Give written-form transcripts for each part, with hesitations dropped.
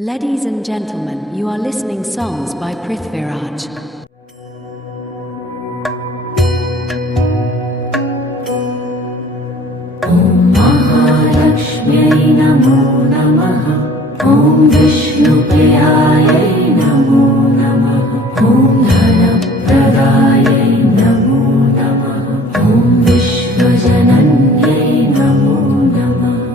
Ladies and gentlemen, you are listening songs by Prithviraj. Om Mahalakshmyai Namo Namaha. Om Vishnupriyayai Namo Namaha. Om Dhanapradayai Namo Namaha. Om Vishwajananyai Namo Namaha.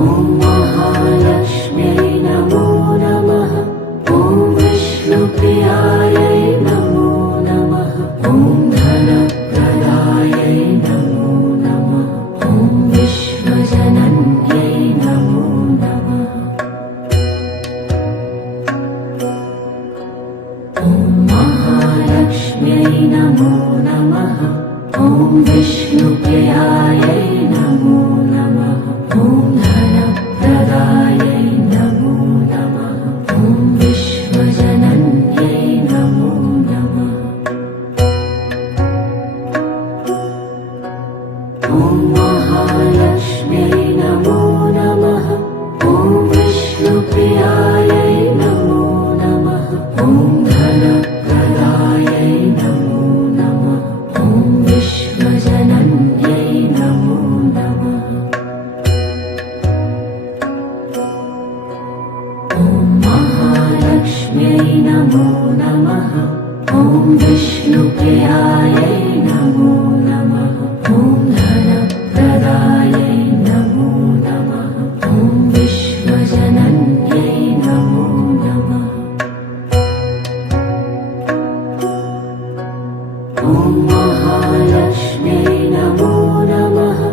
Om Mahalakshmyai Namo Namaha. Om Vishnupriyayai Namo Namaha. Om Dhanapradayai Namo Namaha. Om Vishwajananyai Namo Namaha. Om Mahalakshmyai Namo Namaha. Om Vishnupriyayai Namo Namaha. Om Dhanapradayai Namo Namaha. Om Vishwajananyai Namo Namaha. Om Mahalakshmyai Namo Namaha. Om Vishnupriyayai Namo Namaha. Om Dhanapradayai Namo Namaha. Om Vishwajananyai Namo Namaha. Om Mahalakshmyai Namo Namaha. Om Vishnupriyayai Namo Namaha. Om Dhanapradayai Namo Namaha. Om Vishwajananyai Namo Namaha. Om Mahalakshmyai Namo Namaha.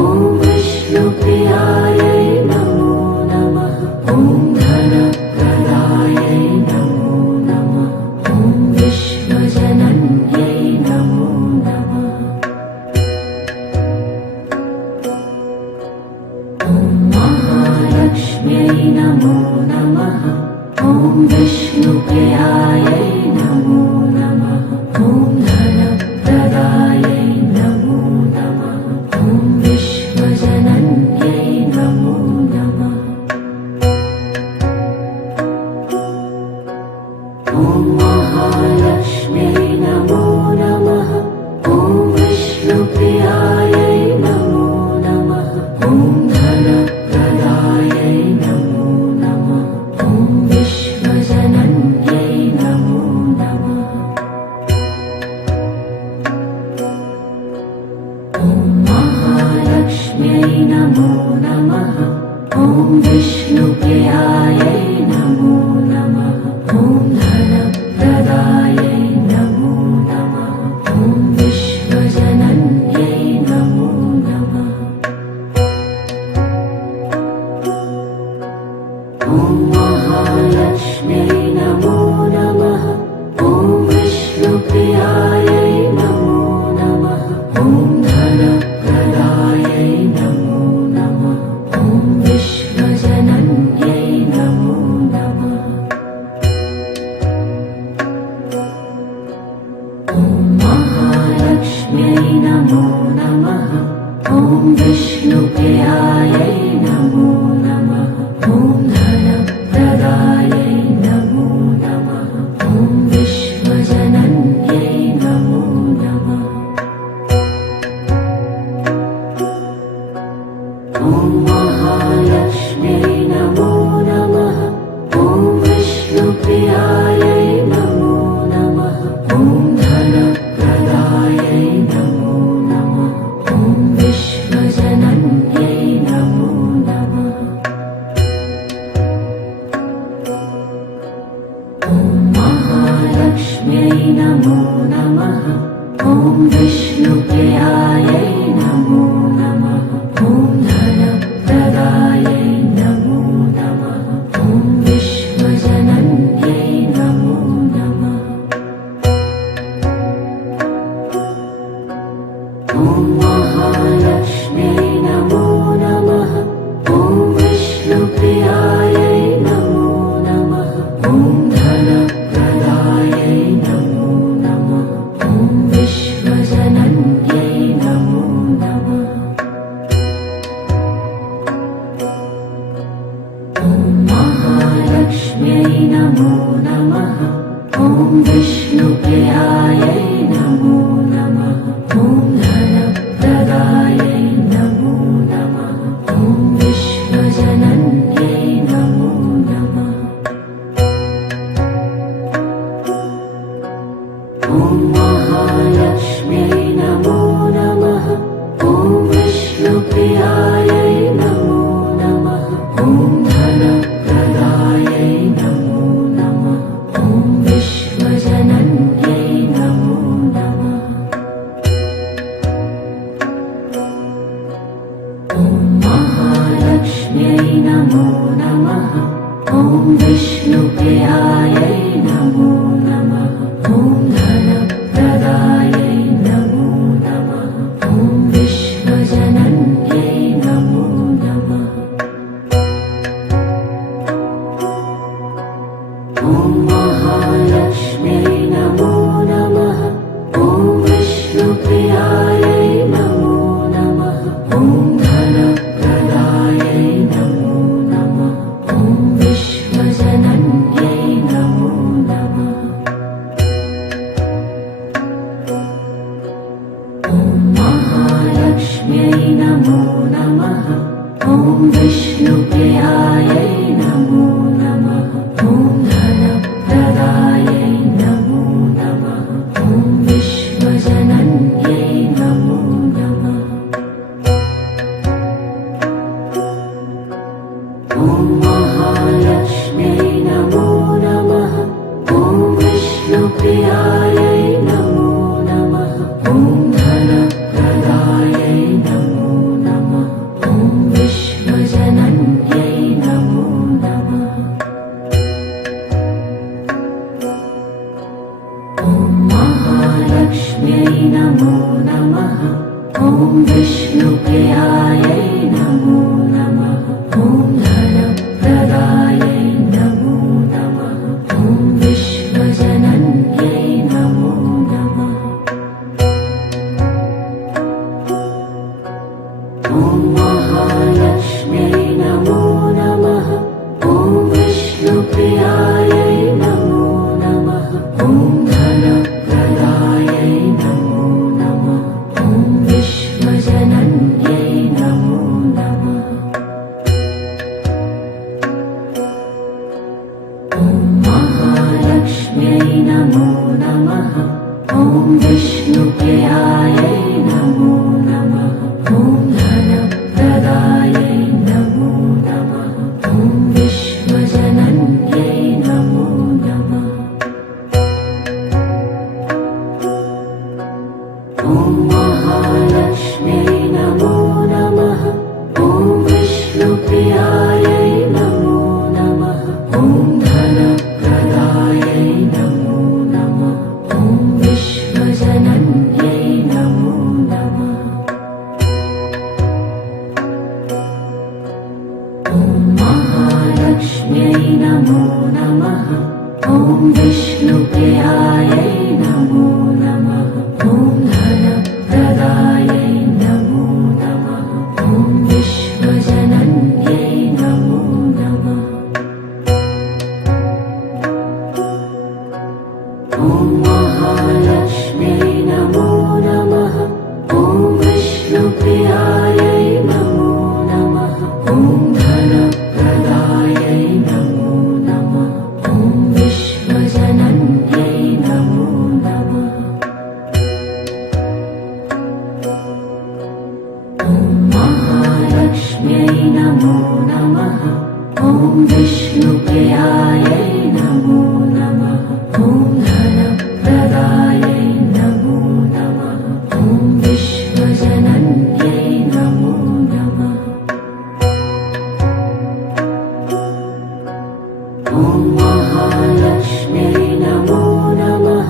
Om Vishnupriyayai Namo Namaha. Om Dhanapradayai Namo Namaha. Om Vishwajananyai Namo Namaha. Om Mahalakshmyai Namo Namaha. Om Vishnupriyayai Namo Namaha. Om Dhanapradayai Namo Namaha. Om Vishwajananyai Namo Namaha. Om Mahalakshmyai Namo Namaha. Om Vishnupriyayai Namo Namaha. Om Dhanapradayai Namo Namaha. Om Vishwajananyai Namo Namaha. Om Mahalakshmyai Namo Namaha. Om Vishnupriyayai Namo Namaha. Om Dhanapradayai Namo Namaha. Om Vishwajananyai Namo Namaha. Om Mahalakshmyai Namo Namaha. Om Vishnupriyayai Namo Namaha. Om Dhanapradayai Namo Namaha. Om Vishwajananyai Namo Namaha. Om Mahalakshmyai Namo Namaha. Om Vishnupriyayai Namo Namaha. Om Dhanapradayai Namo Namaha. Om Vishwajananyai Namo Namaha. Om Mahalakshmyai Namo Namaha. Om Vishnupriyayai Namo Namaha. Om Dhanapradayai Namo Namaha. Om Vishwajananyai Namo Namaha. Om Mahalakshmyai Namo Namaha. Om Vishnupriyayai Namo Namaha. Om Dhanapradayai Namo Namaha. नमो नमः ॐ विष्णुप्रियायै नमो नमः ॐ धनप्रदायै नमो नमः ॐ विश्वजनन्यै नमो नमः ॐ महालक्ष्म्यै नमो नमः ॐ विष्णुप्रियायै नमो नमः ॐ धनप्रदायै नमो नमः ॐ विश्वजनन्यै नमो नमः ॐ महालक्ष्म्यै नमो नमः ॐ विष्णुप्रियायै नमो नमः ॐ धनप्रदायै नमो नमः ॐ विश्वजनन्यै नमो नमः ॐ महालक्ष्म्यै नमो नमः ॐ विष्णुप्रियायै नमो नमः ॐ धनप्रदायै नमो नमः ॐ विश्वजनन्यै नमो नमः ॐ महालक्ष्म्यै नमो नमः ॐ विष्णुप्रियायै नमो नमः ॐ धनप्रदायै नमो नमः ॐ विश्वजनन्यै नमो नमः ॐ महालक्ष्म्यै नमो नमः ॐ विष्णुप्रियायै नमो नमः ॐ धनप्रदायै नमो नमः ॐ विश्वजनन्यै नमो नमः ॐ महालक्ष्म्यै नमो नमः ॐ विष्णुप्रियायै नमो नमः ॐ धनप्रदायै नमो नमः ॐ विश्वजनन्यै नमो नमः ॐ महालक्ष्म्यै नमो नमः ॐ विष्णुप्रियायै नमो नमः ॐ धनप्रदायै नमो नमः ॐ विश्वजनन्यै नमो नमः ॐ महालक्ष्म्यै नमो नमः ॐ विष्णुप्रियायै नमो नमः ॐ धनप्रदायै नमो नमः ॐ विश्वजनन्यै नमो नमः ॐ महालक्ष्म्यै नमो नमः ॐ विष्णुप्रियायै नमो नमः ॐ धनप्रदायै नमो नमः ॐ विश्वजनन्यै नमो नमः ॐ महालक्ष्म्यै नमो नमः ॐ विष्णुप्रियायै नमो नमः ॐ धनप्रदायै नमो नमः ॐ विश्वजनन्यै नमो नमः ॐ महालक्ष्म्यै नमो नमः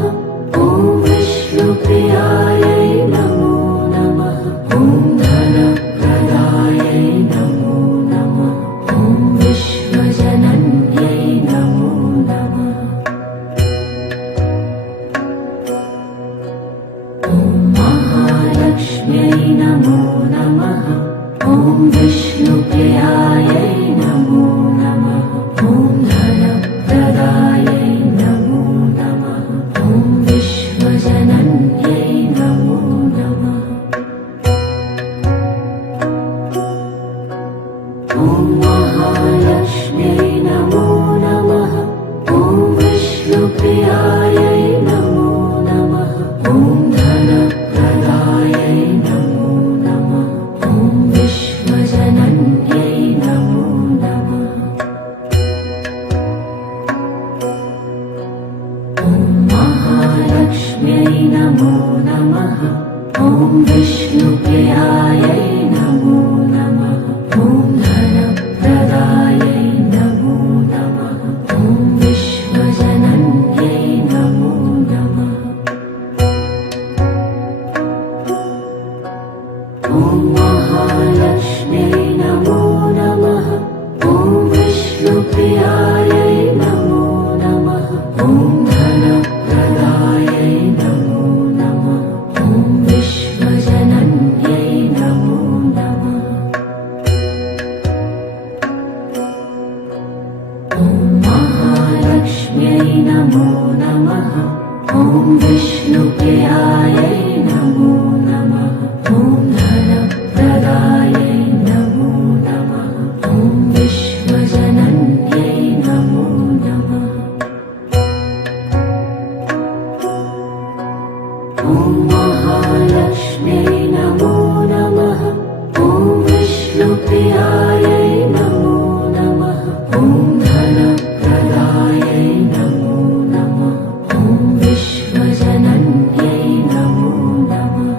ॐ विष्णुप्रियायै नमो नमः ॐ धनप्रदायै नमो नमः ॐ विश्वजनन्यै नमो नमः ॐ महालक्ष्म्यै नमो नमः ॐ विष्णुप्रियायै नमो नमः ॐ धनप्रदायै नमो नमः ॐ विश्वजनन्यै नमो नमः ॐ महालक्ष्म्यै नमो नमः ॐ विष्णुप्रियायै नमो नमः ॐ धनप्रदायै नमो नमः ॐ विश्वजनन्यै नमो नमः ॐ महालक्ष्म्यै नमो नमः ॐ विष्णुप्रियायै नमो नमः ॐ धनप्रदायै विष्णुप्रियायै नमो नमः ॐ धनप्रदायै नमो नमः ॐ विश्वजनन्यै नमो नमः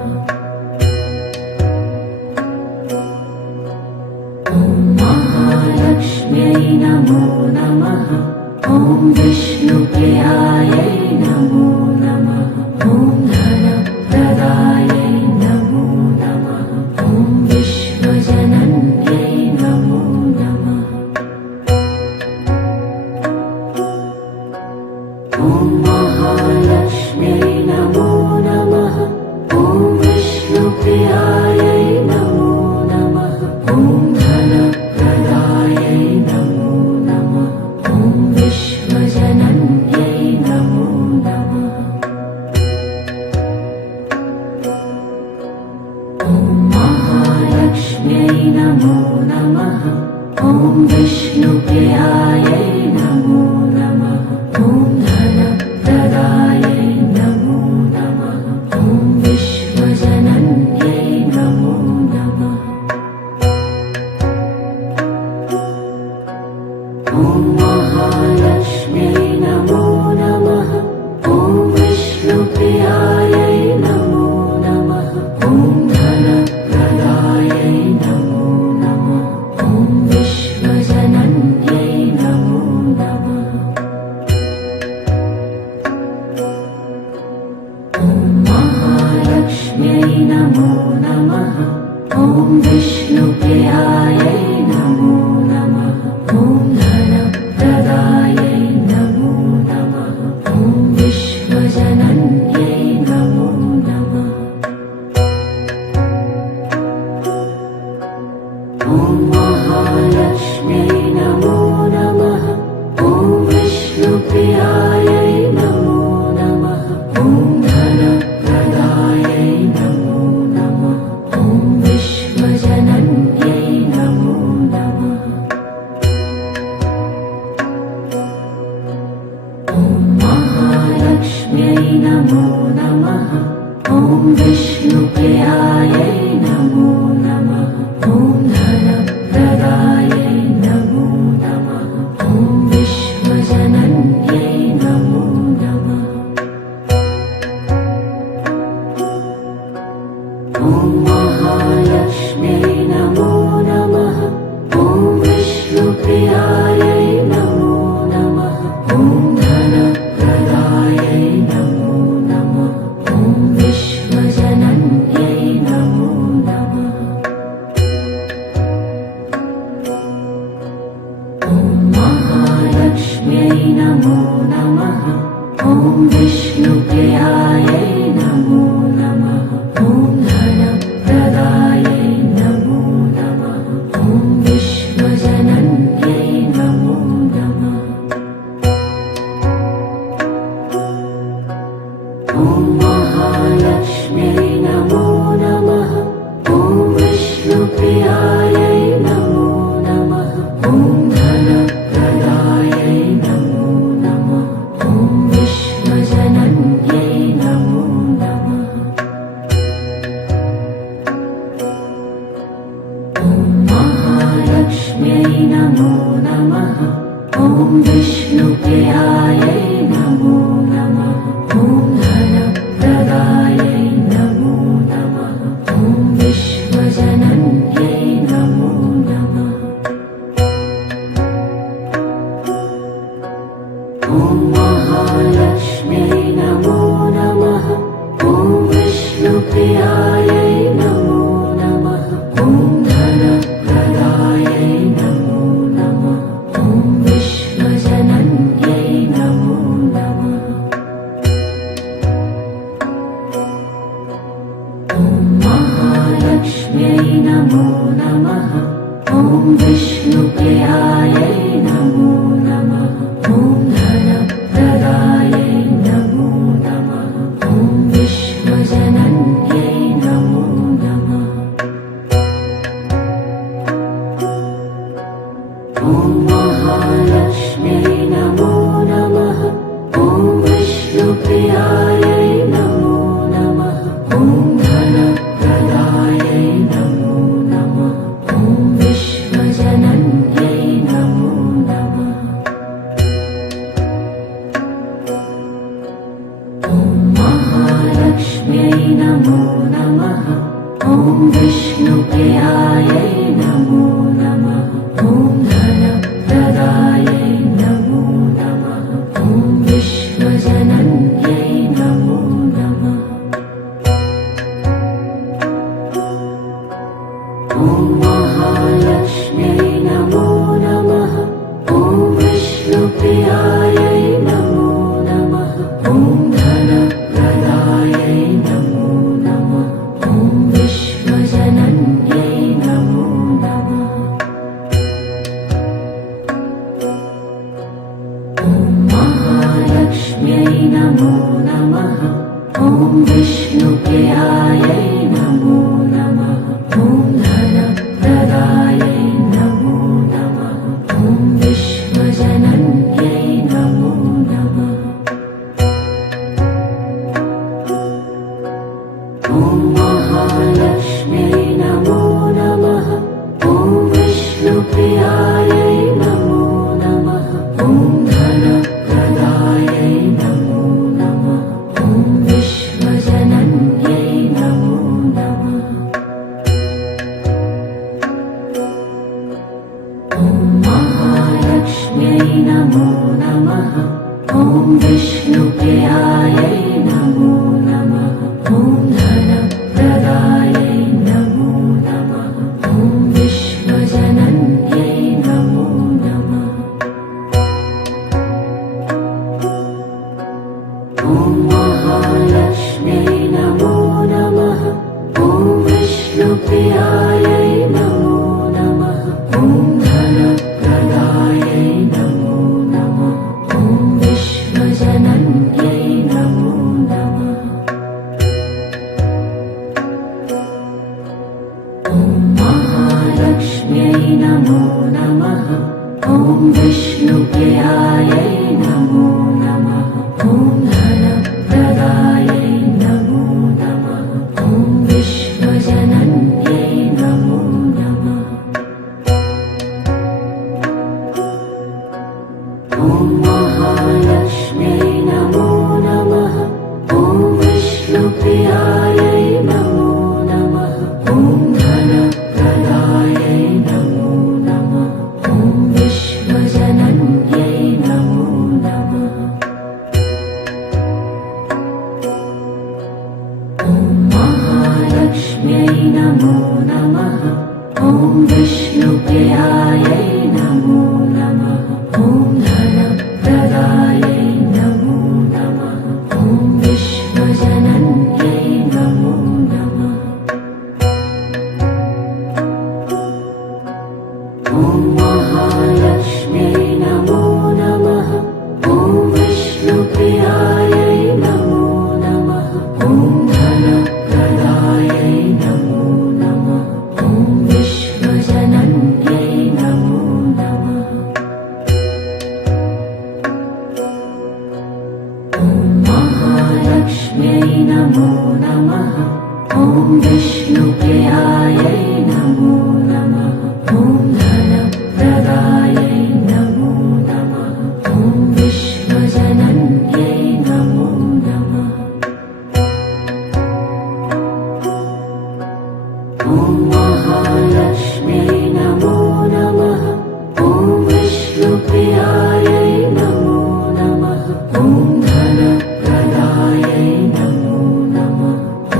ॐ महालक्ष्म्यै नमो नमः ॐ विष्णुप्रियायै नमो नमः ॐ धनप्रदायै नमो नमः ॐ विश्वजनन्यै नमो नमः ॐ महालक्ष्म्यै नमो नमः ॐ विष्णुप्रियायै नमो नमः ॐ धनप्रदायै नमो नमः ॐ विश्वजनन्यै नमो नमः ॐ महालक्ष्म्यै नमो नमः ॐ विष्णुप्रियायै नमो नमः ॐ धनप्रदायै नमो नमः ॐ विश्वजनन्यै नमो नमः ॐ महालक्ष्म्यै नमो नमः ॐ विष्णुप्रियायै नमो नमः ॐ धनप्रदायै नमो नमः ॐ विश्वजनन्यै नमो नमः ॐ महालक्ष्म्यै नमो नमः ॐ विष्णुप्रियायै नमो नमः ॐ धनप्रदायै नमो नमः ॐ विश्वजनन्यै नमो नमः ॐ महालक्ष्म्यै नमो नमः ॐ विष्णुप्रियायै नमो नमः ॐ धनप्रदायै नमो नमः ॐ विश्वजनन्यै नमो नमः ॐ महालक्ष्म्यै नमो नमः ॐ विष्णुप्रियायै नमो नमः ॐ धनप्रदायै नमो नमः ॐ विश्वजनन्यै नमो नमः ॐ महालक्ष्म्यै नमो नमः ॐ विष्णुप्रियायै नमो नमः ॐ धनप्रदायै नमो नमः ॐ विश्वजनन्यै नमो नमः ॐ महालक्ष्म्यै नमो नमः ॐ विष्णुप्रियायै नमो नमः ॐ धनप्रदायै नमो नमः ॐ विश्वजनन्यै नमो नमः ॐ महालक्ष्म्यै नमो नमः ॐ विष्णुप्रियायै नमो नमः ॐ धनप्रदायै नमो नमः ॐ विश्वजनन्यै नमो नमः ॐ महालक्ष्म्यै नमो नमः ॐ विष्णुप्रियायै नमो नमः ॐ धनप्रदायै नमो नमः ॐ विश्वजनन्यै नमो नमः ॐ महालक्ष्म्यै नमो नमः ॐ विष्णुप्रियायै नमो नमः ॐ धनप्रदायै नमो नमः ॐ विश्वजनन्यै नमो नमः ॐ महालक्ष्म्यै नमो नमः ॐ विष्णुप्रियायै नमो नमः ॐ धनप्रदायै नमो नमः ॐ विश्वजनन्यै नमो नमः ॐ महालक्ष्म्यै नमो नमः ॐ विष्णुप्रियायै नमो नमः ॐ धनप्रदायै नमो नमः ॐ विश्व विष्णुप्रियायै नमो नमः ॐ धनप्रदायै नमो नमः ॐ विश्वजनन्यै नमो नमः ॐ महालक्ष्म्यै नमो नमः ॐ विष्णुप्रियायै नमो नमः ॐ धनप्रदायै नमो नमः ॐ विश्वजनन्यै नमो नमः ॐ महालक्ष्म्यै नमो नमः ॐ विष्णुप्रियायै नमो नमः ॐ धनप्रदायै नमो नमः ॐ विश्वजनन्यै नमो नमः ॐ महालक्ष्म्यै नमो नमः ॐ विष्णुप्रियायै नमो नमः ॐ धनप्रदायै नमो नमः ॐ विश्वजनन्यै नमो नमः ॐ महालक्ष्म्यै नमो नमः ॐ विष्णुप्रियायै नमो नमः ॐ धनप्रदायै नमो नमः ॐ विश्वजनन्यै नमो नमः ॐ महालक्ष्म्यै नमो नमः ॐ विष्णुप्रियायै नमो नमः ॐ धनप्रदायै नमो नमः ॐ विश्वजनन्यै नमो नमः ॐ महालक्ष्म्यै नमो नमः ॐ विष्णुप्रियायै नमो नमः ॐ धनप्रदायै नमो नमः ॐ विश्वजनन्यै नमो नमः ॐ महालक्ष्म्यै नमो नमः ॐ विष्णुप्रियायै नमो नमः ॐ धनप्रदायै नमो नमः ॐ विश्वजनन्यै नमो नमः ॐ महालक्ष्म्यै नमो नमः ॐ विष्णुप्रियायै नमो नमः ॐ धनप्रदायै नमो नमः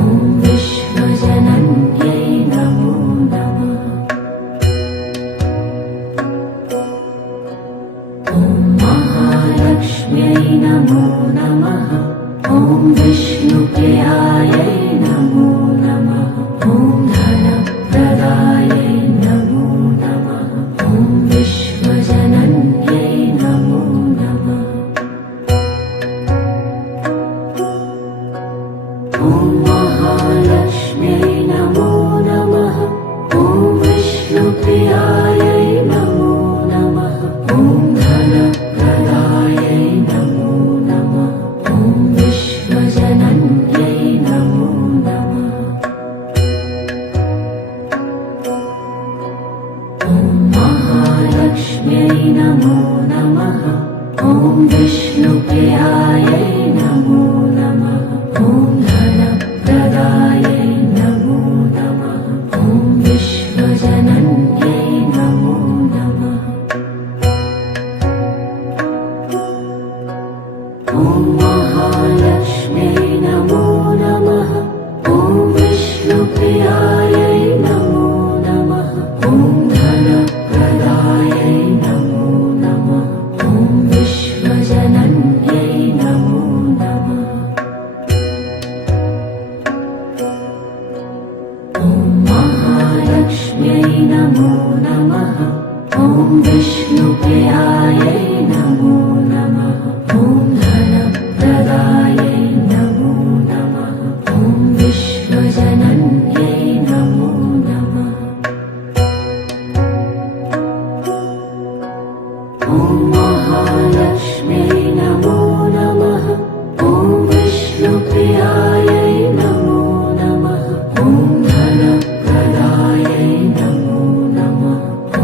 ॐ विश्वजनन्यै नमो नमः ॐ महालक्ष्म्यै नमो नमः ॐ विष्णुप्रियायै नमो नमः ॐ धनप्रदायै नमो नमः ॐ विश्वजनन्यै नमो नमः ॐ महालक्ष्म्यै नमो नमः ॐ विष्णुप्रियायै नमो नमः ॐ धनप्रदायै नमो नमः ॐ विश्वजनन्यै नमो नमः ॐ महालक्ष्म्यै नमो नमः ॐ विष्णुप्रियायै नमो नमः ॐ धनप्रदायै नमो नमः ॐ विश्वजनन्यै नमो नमः ॐ महालक्ष्म्यै नमो नमः ॐ विष्णुप्रियायै नमो नमः ॐ धनप्रदायै नमो नमः ॐ विश्वजनन्यै नमो नमः ॐ महालक्ष्म्यै नमो नमः ॐ विष्णुप्रियायै नमो नमः ॐ धनप्रदायै नमो नमः ॐ विश्वजनन्यै नमो नमः ॐ महालक्ष्म्यै नमो नमः ॐ विष्णुप्रियायै नमो नमः ॐ धनप्रदायै नमो नमः ॐ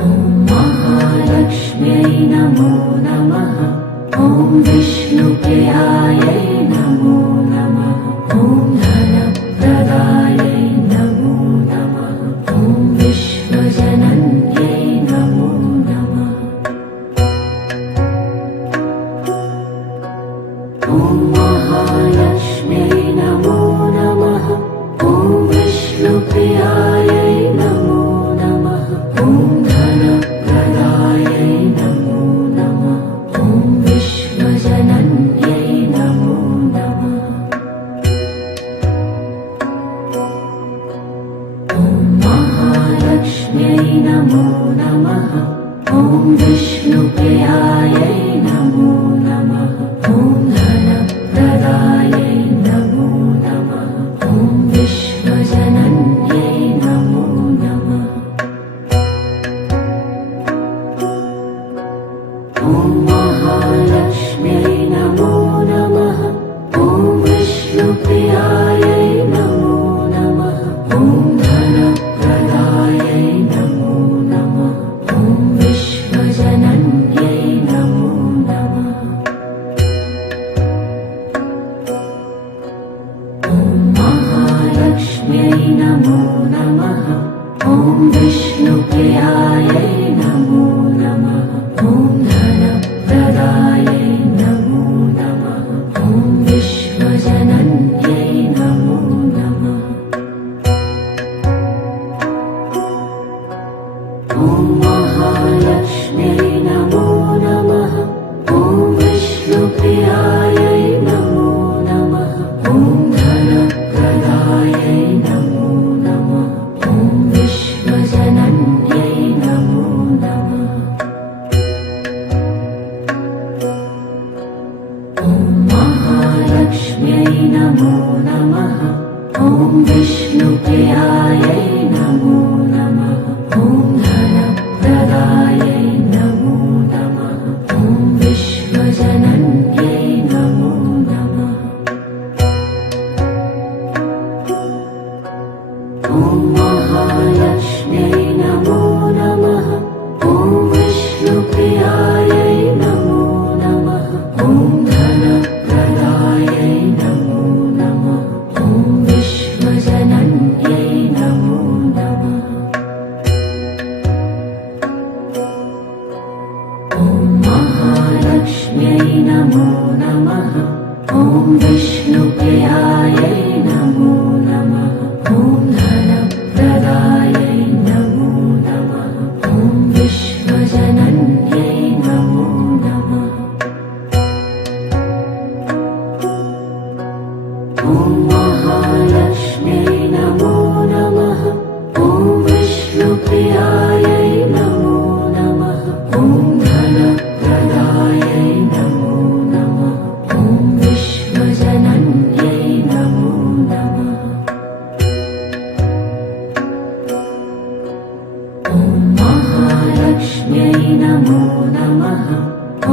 ॐ महालक्ष्म्यै नमो नमः ॐ विष्णुप्रियायै नमो नमः ॐ धनप्रदायै नमो नमः ॐ विश्वजनन्यै नमो नमः ॐ महालक्ष्म्यै नमो नमः ॐ विष्णुप्रियायै नमो नमः ॐ धनप्रदायै नमो नमः ॐ विश्वजनन्यै नमो नमः ॐ महालक्ष्म्यै नमो नमः ॐ विष्णुप्रियायै नमो नमः ॐ धनप्रदायै नमो नमः ॐ विश्वजनन्यै नमो नमः ॐ महालक्ष्म्यै नमो नमः ॐ विष्णुप्रियायै नमो नमः ॐ धनप्रदायै नमो नमः ॐ विश्वजनन्यै नमो नमः ॐ महालक्ष्म्यै नमो नमः ॐ विष्णुप्रियायै नमो नमः ॐ धनप्रदायै नमो नमः ॐ विश्वजनन्यै नमो नमः ॐ महालक्ष्म्यै नमो नमः ॐ विष्णुप्रियायै नमो नमः ॐ धनप्रदायै नमो नमः ॐ विश्वजनन्यै नमो नमः ॐ महालक्ष्म्यै नमो नमः ॐ विष्णुप्रियायै नमो नमः ॐ धनप्रदायै नमो नमः ॐ विश्वजनन्यै नमो नमः ॐ महालक्ष्म्यै नमो नमः ॐ विष्णुप्रियायै नमो नमः ॐ धनप्रदायै नमो नमः ॐ विश्वजनन्यै नमो नमः ॐ महालक्ष्म्यै नमो नमः ॐ विष्णुप्रियायै नमो नमः ॐ धनप्रदायै नमो नमः ॐ विश्वजनन्यै नमो नमः ॐ महालक्ष्म्यै नमो नमः ॐ विष्णुप्रियायै नमो नमः ॐ धनप्रदायै नमो नमः ॐ विश्वजनन्यै नमो नमः ॐ महालक्ष्म्यै नमो नमः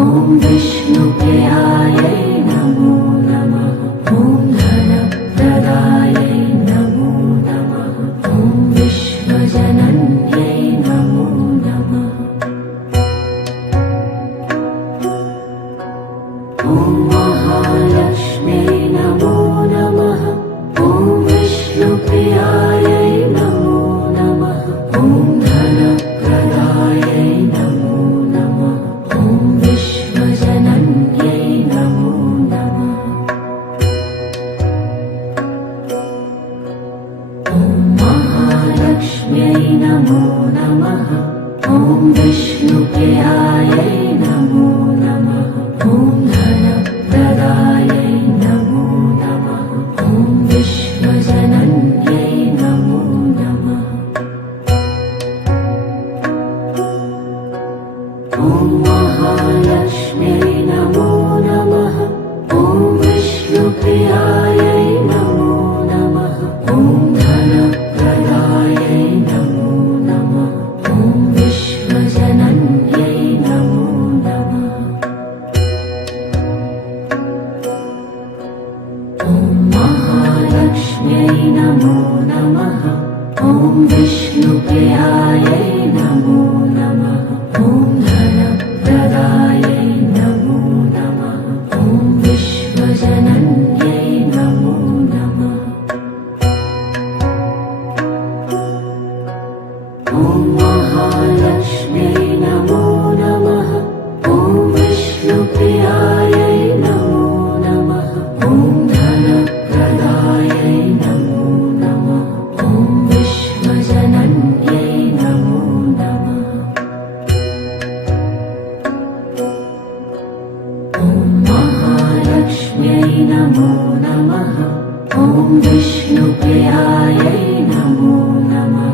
ॐ विष्णुप्रियायै नमो नमः ॐ धनप्रदायै नमो नमः ॐ विश्वजनन्यै नमो नमः ॐ महालक्ष्म्यै नमो नमः ॐ विष्णुप्रियायै नमो नमः ॐ धनप्रदायै नमो नमः ॐ विश्वजनन्यै नमो नमः ॐ महालक्ष्म्यै नमो नमः ॐ विष्णुप्रियायै नमो नमः ॐ धनप्रदायै नमो नमः ॐ विश्वजनन्यै नमो नमः ॐ महालक्ष्म्यै नमो नमः ॐ विष्णुप्रियायै नमो नमः ॐ धनप्रदायै नमो नमः ॐ विश्वजनन्यै नमो महालक्ष्म्यै नमो नमः। ॐ विष्णुप्रियायै नमो नमः। ॐ धनप्रदायै नमो नमः। ॐ विश्वजनन्यै नमो नमः। ॐ महालक्ष्म्यै नमो नमः। ॐ विष्णुप्रियायै नमो नमः।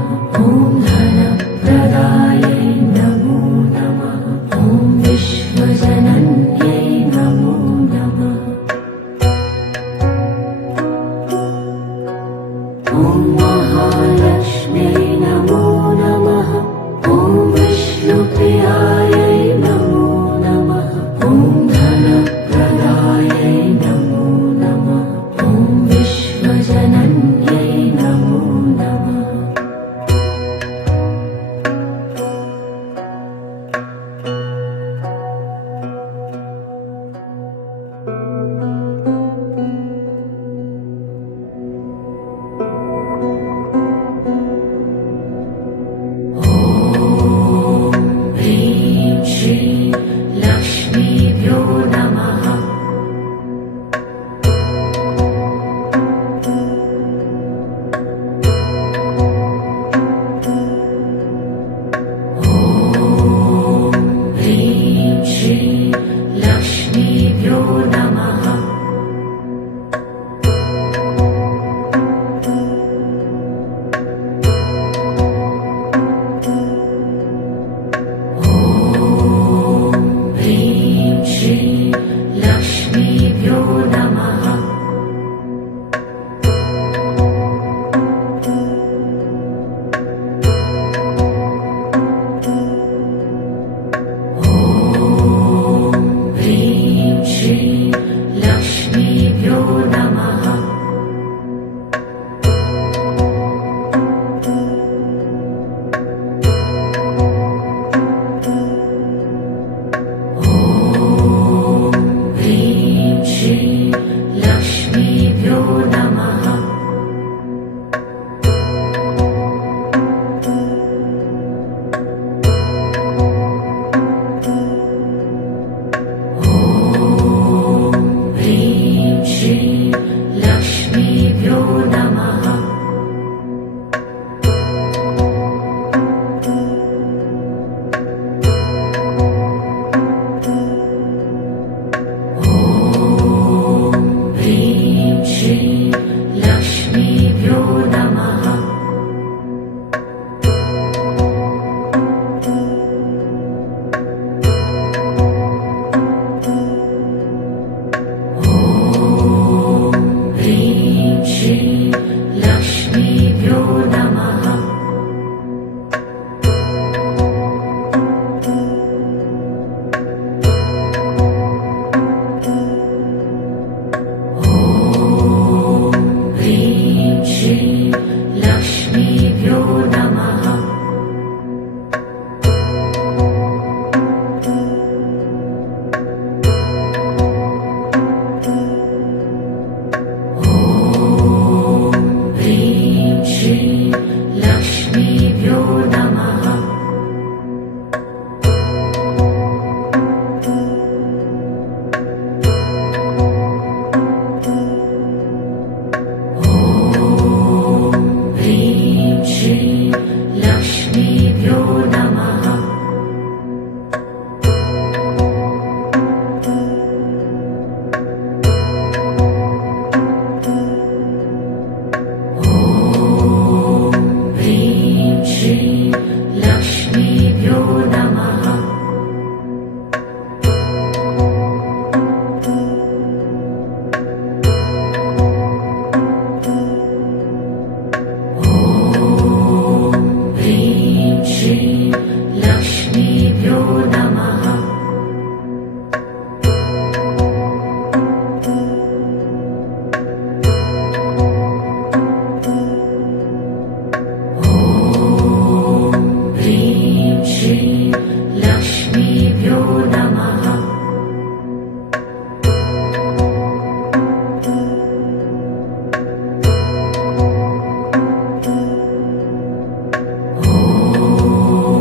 ॐ धनप्रदायै नमो नमः। ॐ विश्वजनन्यै नमो नमः। ॐ महालक्ष्म्यै नमो नमः। ॐ विष्णुप्रियायै नमो नमः। ॐ धनप्रदायै नमो नमः। ॐ विश्वजनन्यै नमो नमः। ह्रीं श्रीं लक्ष्मीभ्यो नमः। ह्रीं श्रीं लक्ष्मीभ्यो नमः। ह्रीं श्रीं लक्ष्मीभ्यो नमः। ह्रीं श्रीं लक्ष्मीभ्यो नमः। ह्रीं श्रीं लक्ष्मीभ्यो नमः। ह्रीं श्रीं लक्ष्मीभ्यो नमः। ह्रीं श्रीं लक्ष्मीभ्यो नमः। ह्रीं श्रीं लक्ष्मीभ्यो नमः। ह्रीं श्रीं लक्ष्मीभ्यो नमः। ह्रीं श्रीं लक्ष्मीभ्यो नमः। ह्रीं श्रीं लक्ष्मीभ्यो नमः। ह्रीं श्रीं लक्ष्मीभ्यो नमः। ह्रीं श्रीं लक्ष्मीभ्यो नमः। ह्रीं श्रीं लक्ष्मीभ्यो नमः। ॐ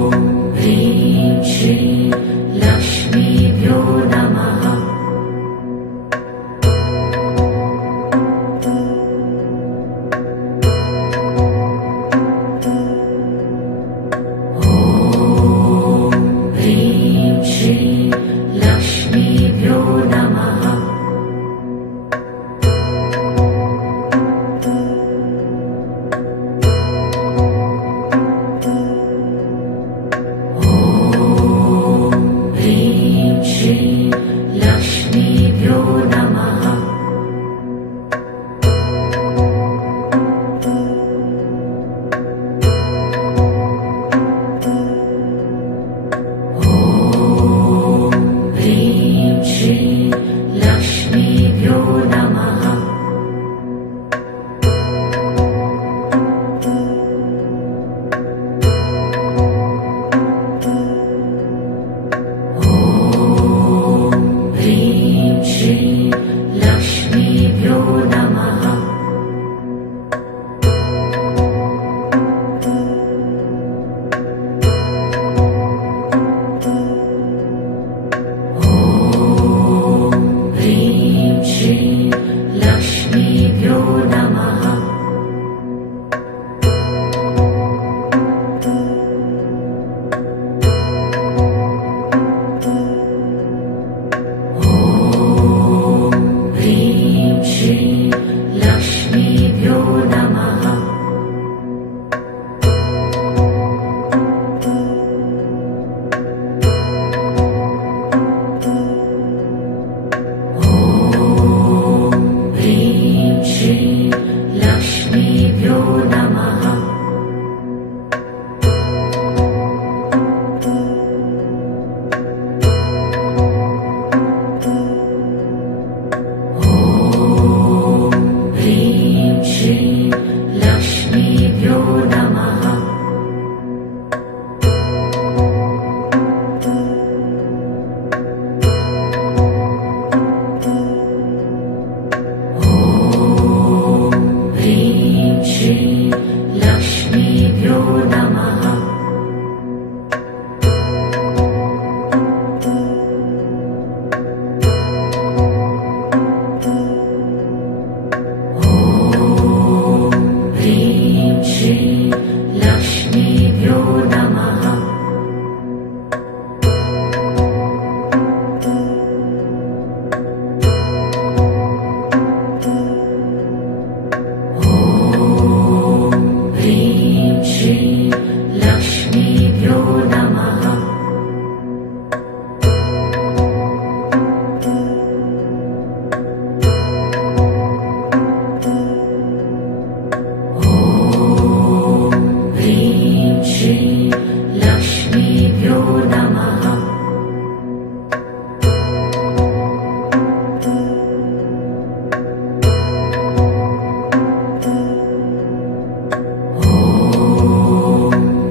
लक्ष्मीभ्यो नमः।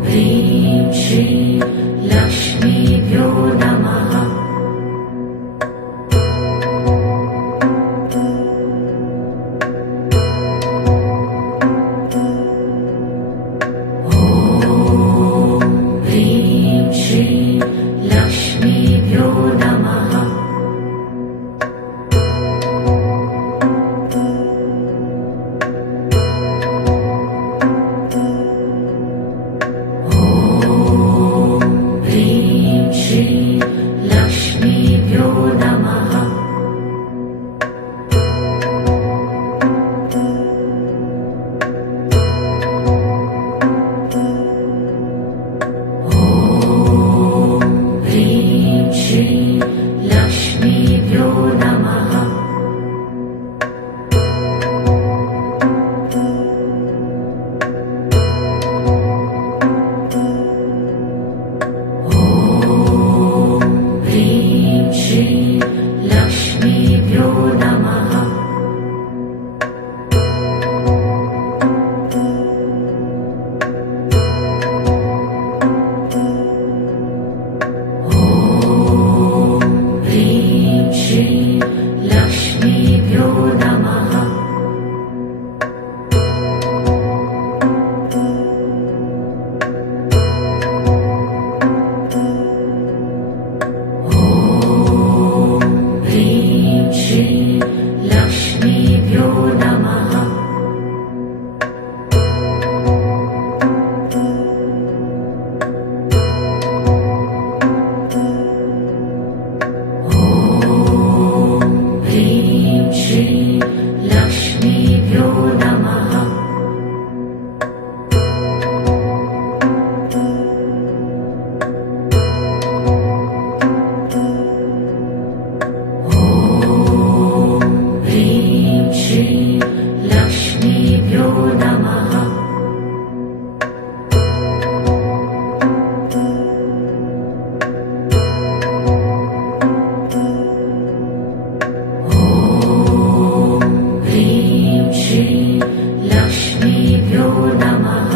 ह्रीं श्रीं लक्ष्मीभ्यो नमः। ह्रीं श्रीं लक्ष्मीभ्यो नमः। ह्रीं श्रीं लक्ष्मीभ्यो नमः। ह्रीं श्रीं लक्ष्मीभ्यो नमः। ह्रीं श्रीं लक्ष्मीभ्यो नमः। ह्रीं श्रीं लक्ष्मीभ्यो नमः। ह्रीं श्रीं लक्ष्मीभ्यो नमः। ह्रीं श्रीं लक्ष्मीभ्यो नमः। ह्रीं श्रीं लक्ष्मीभ्यो नमः। ह्रीं श्रीं लक्ष्मीभ्यो नमः।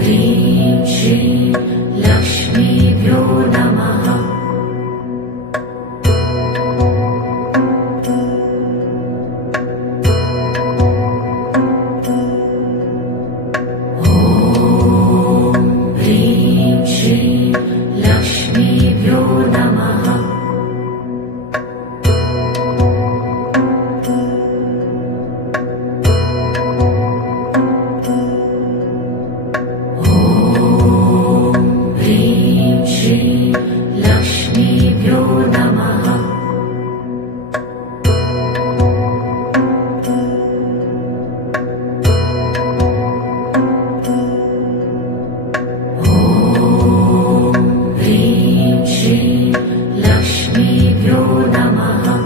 ह्रीं श्रीं लक्ष्मीभ्यो नमः। ह्रीं श्रीं लक्ष्मीभ्यो नमः। ह्रीं श्रीं लक्ष्मीभ्यो नमः। ह्रीं श्रीं लक्ष्मीभ्यो नमः।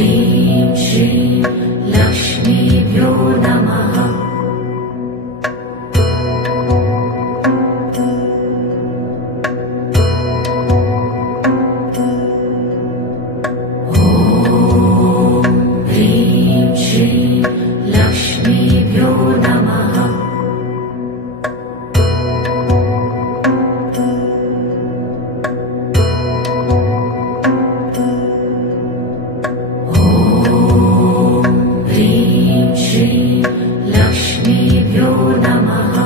ह्रीं श्रीं लक्ष्मीभ्यो नमः। ह्रीं श्रीं लक्ष्मीभ्यो नमः। ह्रीं श्रीं लक्ष्मीभ्यो नमः।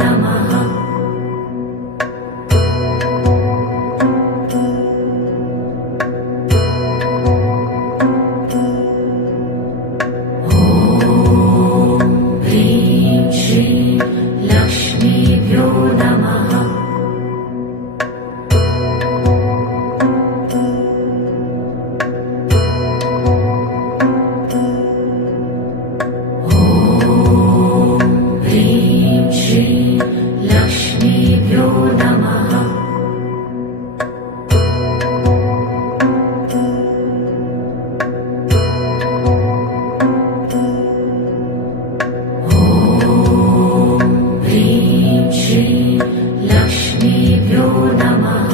नमः ह्रीं श्रीं लक्ष्मीभ्यो नमः ह्रीं श्रीं लक्ष्मीभ्यो नमः ह्रीं श्रीं लक्ष्मीभ्यो नमः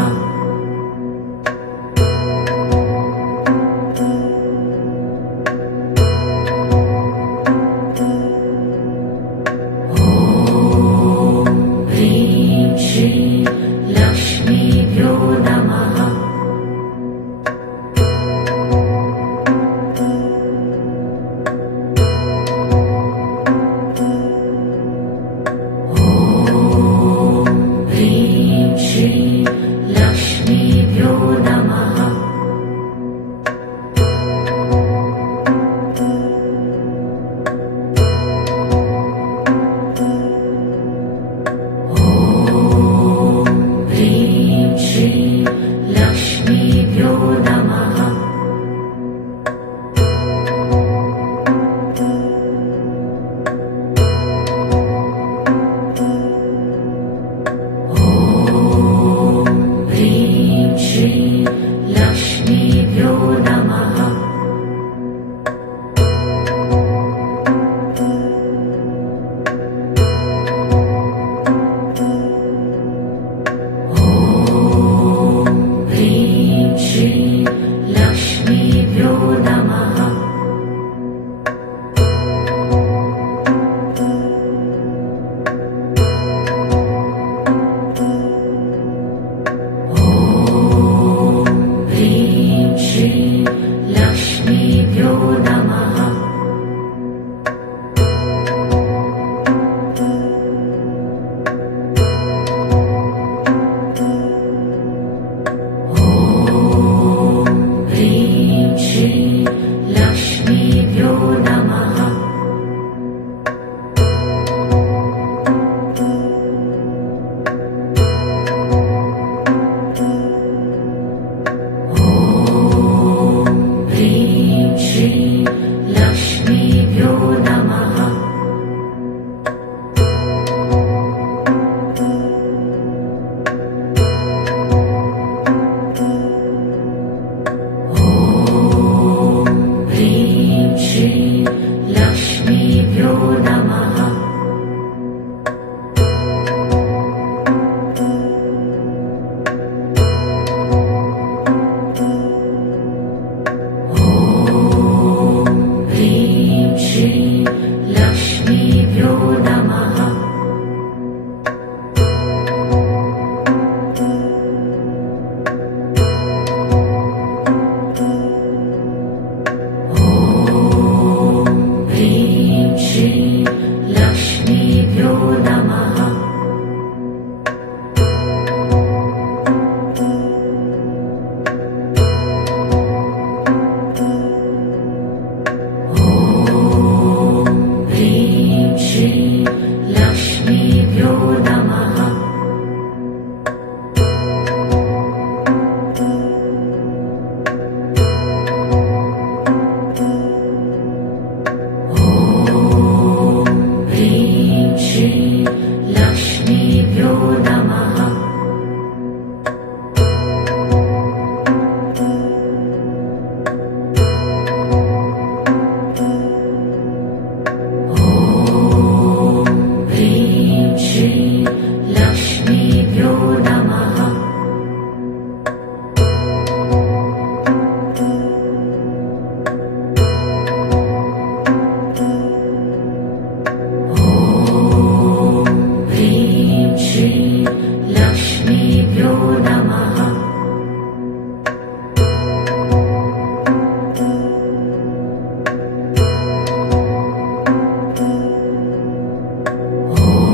ह्रीं श्रीं लक्ष्मीभ्यो नमः ह्रीं श्रीं लक्ष्मीभ्यो नमः ह्रीं श्रीं लक्ष्मीभ्यो नमः ह्रीं श्रीं लक्ष्मीभ्यो नमः ह्रीं श्रीं लक्ष्मीभ्यो नमः ह्रीं श्रीं लक्ष्मीभ्यो नमः ह्रीं श्रीं लक्ष्मीभ्यो नमः ह्रीं श्रीं लक्ष्मीभ्यो नमः ह्रीं श्रीं लक्ष्मीभ्यो नमः ह्रीं श्रीं लक्ष्मीभ्यो नमः ह्रीं श्रीं लक्ष्मीभ्यो नमः ह्रीं श्रीं लक्ष्मीभ्यो नमः ह्रीं श्रीं लक्ष्मीभ्यो नमः ह्रीं श्रीं लक्ष्मीभ्यो नमः ह्रीं श्रीं लक्ष्मीभ्यो नमः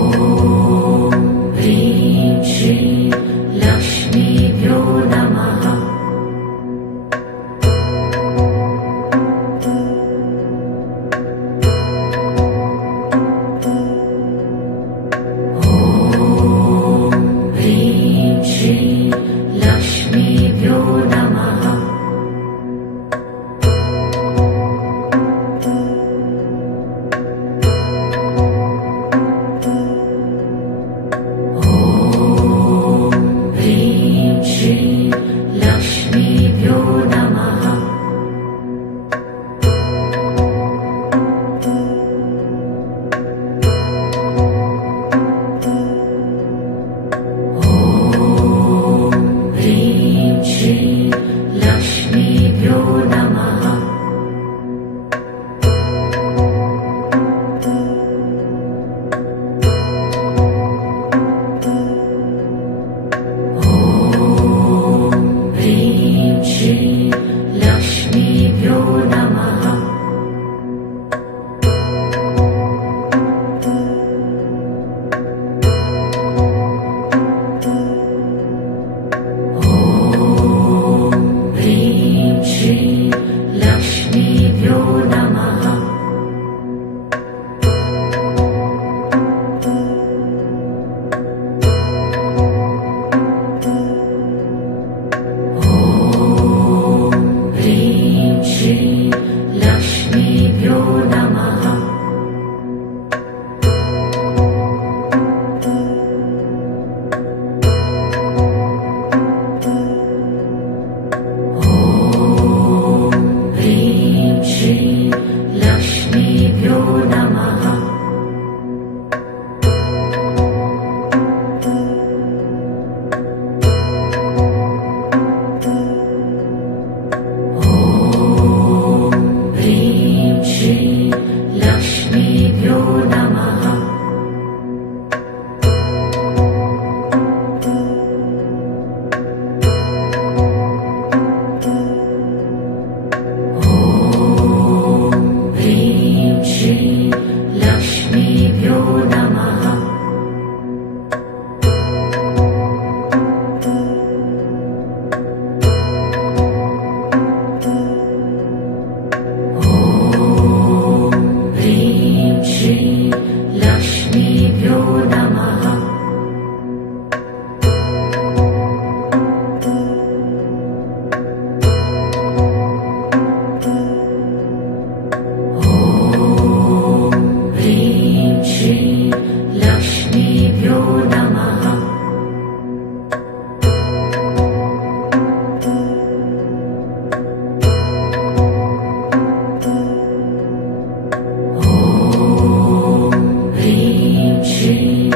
ह्रीं नमः ह्रीं श्रीं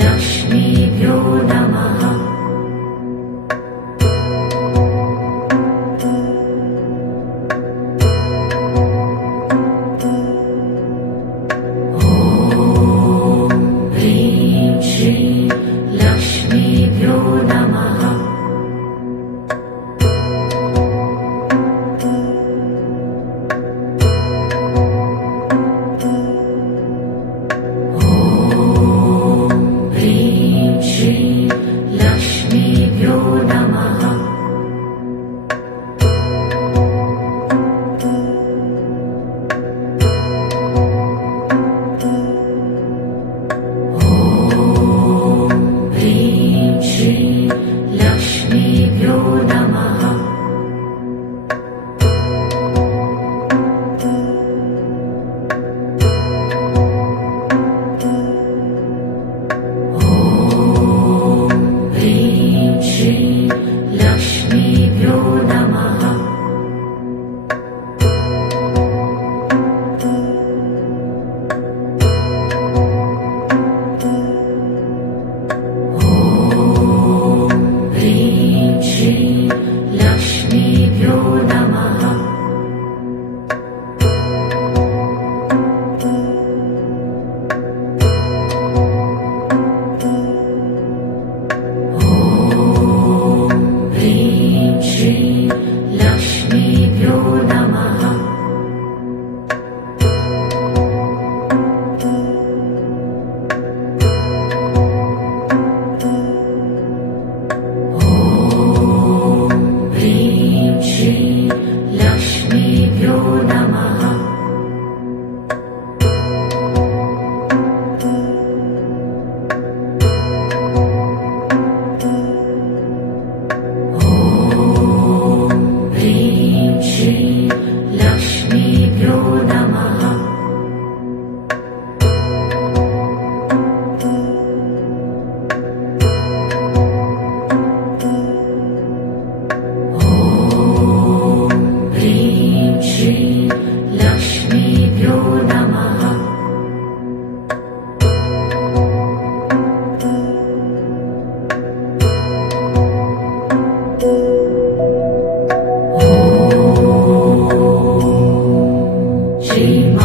लक्ष्मीभ्यो नमः ह्रीं श्रीं लक्ष्मीभ्यो नमः ह्रीं श्रीं लक्ष्मीभ्यो नमः ह्रीं श्रीं लक्ष्मीभ्यो नमः ह्रीं श्रीं लक्ष्मीभ्यो नमः ह्रीं श्रीं लक्ष्मीभ्यो नमः ह्रीं श्रीं लक्ष्मीभ्यो नमः ह्रीं श्रीं लक्ष्मीभ्यो नमः ह्रीं श्रीं लक्ष्मीभ्यो नमः ह्रीं श्रीं लक्ष्मीभ्यो नमः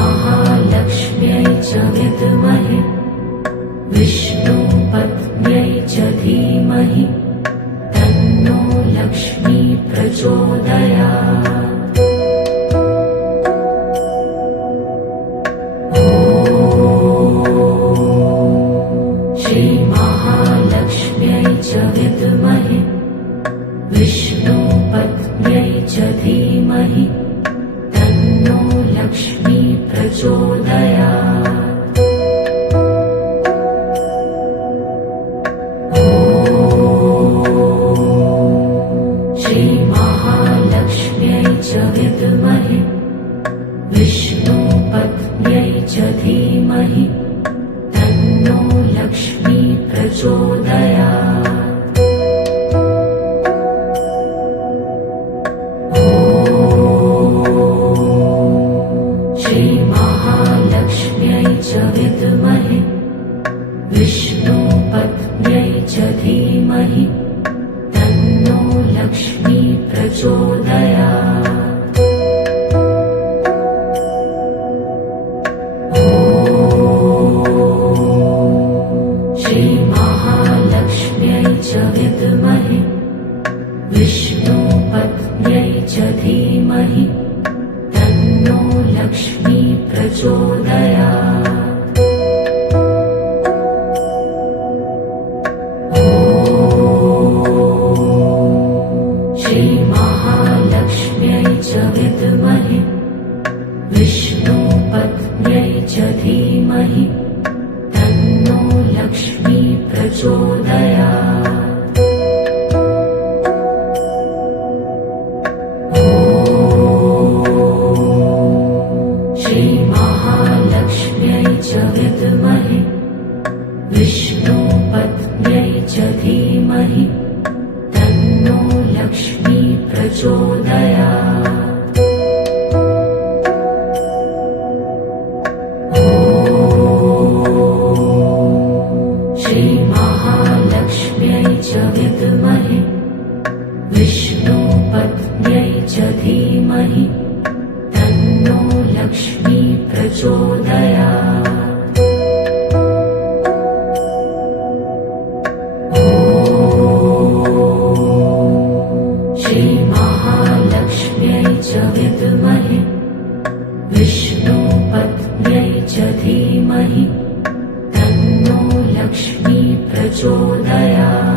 श्रीमहालक्ष्म्यै च विद्महे विष्णुपत्न्यै च धीमहि तन्नो लक्ष्मी प्रचोदयात् श्रीमहालक्ष्म्यै च विद्महे विष्णुपत्न्यै च धीमहि तन्नो लक्ष्मी प्रचोदयात् श्रीमहालक्ष्म्यै च विद्महे विष्णुपत्न्यै च धीमहि तन्नो लक्ष्मी प्रचोदयात् श्रीमहालक्ष्म्यै च विद्महे विष्णुपत्न्यै च धीमहि तन्नो लक्ष्मी प्रचोदयात् श्रीमहालक्ष्म्यै च विद्महे विष्णुपत्न्यै च धीमहि तन्नो लक्ष्मी प्रचोदयात् श्रीमहालक्ष्म्यै च विद्महे विष्णुपत्न्यै च धीमहि तन्नो लक्ष्मी प्रचोदयात् श्रीमहालक्ष्म्यै च विद्महे विष्णुपत्न्यै धीमहि तन्नो लक्ष्मी प्रचोदयात्। ॐ श्रीमहालक्ष्म्यै च विद्महे विष्णुपत्न्यै च धीमहि तन्नो लक्ष्मी प्रचोदयात्। श्रीमहालक्ष्म्यै च विद्महे विष्णुपत्न्यै च धीमहि तन्नो लक्ष्मी प्रचोदयात्।